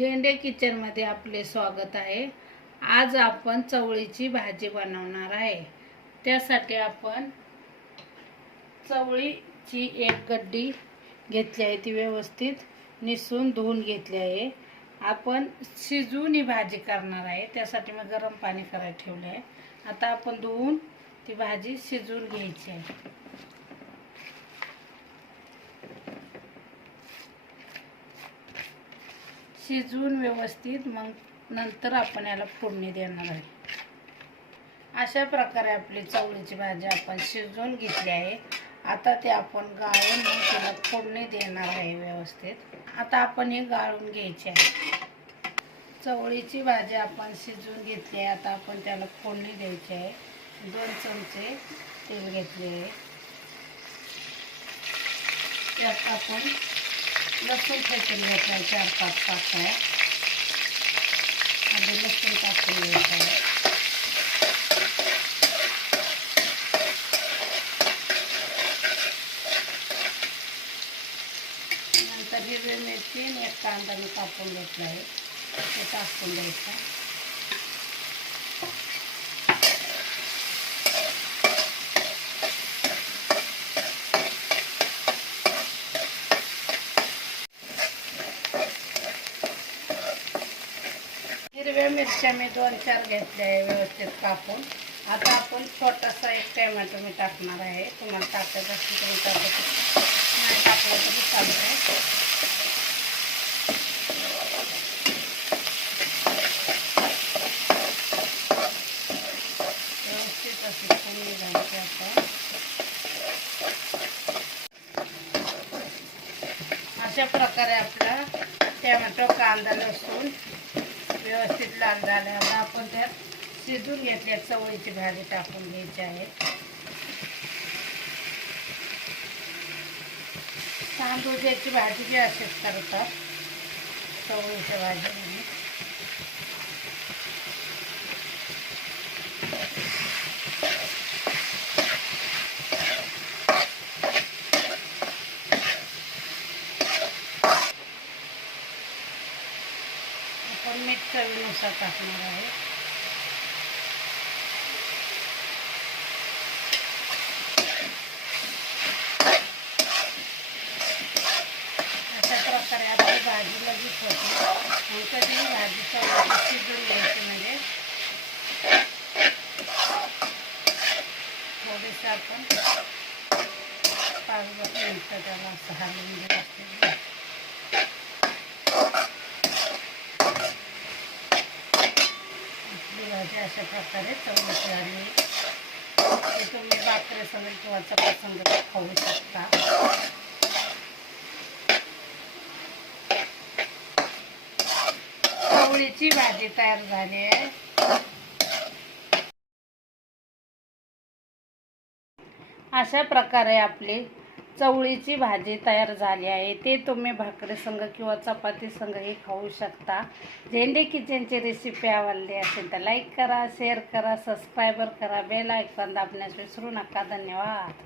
झेंडे किचनमध्ये आपले स्वागत आहे. आज आपण चवळीची भाजी बनवणार आहे. त्यासाठी आपण चवळीची एक गड्डी घेतली आहे. ती व्यवस्थित निसून धुवून घेतली आहे. आपण शिजून ही भाजी करणार आहे. त्यासाठी मी गरम पाणी करायला ठेवलं आहे आता आपण धुवून ती भाजी शिजवून घ्यायची आहे. शिजवून व्यवस्थित मग नंतर आपण याला फोडणी देणार आहे. अशा प्रकारे आपली चवळीची भाजी आपण शिजवून घेतली आहे. आता ते आपण गाळून मग तिला फोडणी देणार आहे व्यवस्थित. आता आपण हे गाळून घ्यायची आहे. चवळीची भाजी आपण शिजवून घेतली आहे. आता आपण त्याला फोडणी द्यायची आहे. दोन चमचे तेल घेतले आहे. त्यात आपण लसूण ठेचून घ्यायचं आहे चार पाच पाच आहे आधी लसूण टाकून घ्यायचं आहे नंतर हिरवी मिरची आणि एक कांदा मी कापून घेतला आहे ते टाकून द्यायचा मिरच्या मी दोन चार घेतल्या आहे व्यवस्थित कापून. आता आपण छोटासा एक टॅमॅटो मी टाकणार आहे. तुम्हाला टाकायचं असेल तुम्ही टाकत नाही टाकलं तरी चालतं व्यवस्थित अशी फोडणी आपण. अशा प्रकारे आपला टॅमॅटो कांदा लसूण व्यवस्थित लाल झाल्यावर आपण त्यात शिजून घेतल्या चवळीची भाजी टाकून घ्यायची आहे. तांदूळ याची भाजी बी अशीच करतात. चवळीच्या भाजी आपण मीठ चवीनुसार टाकणार आहे. अशा प्रकारे आपली भाजी लगेच होती. मग कधी भाजीचा शिजून घ्यायची म्हणजे थोडेसे आपण पाच दस मिनटं त्याला असं हलवून घ्यायचं आपली भाजी अशा प्रकारे चवळीची आणि ते तुम्ही भाकरी संग किंवा चपासंग खाऊ शकता. चवळीची भाजी तयार झाली आहे. अशा प्रकारे आपली चवळीची भाजी तयार झाली आहे. ते तुम्ही भाकरी संग किंवा चपाती संगही खाऊ शकता. झेंडे किचनची रेसिपी आवडली असेल तर लाईक करा शेअर करा सबस्क्रायबर करा बेल आयकॉन दाबण्यास विसरू नका. धन्यवाद.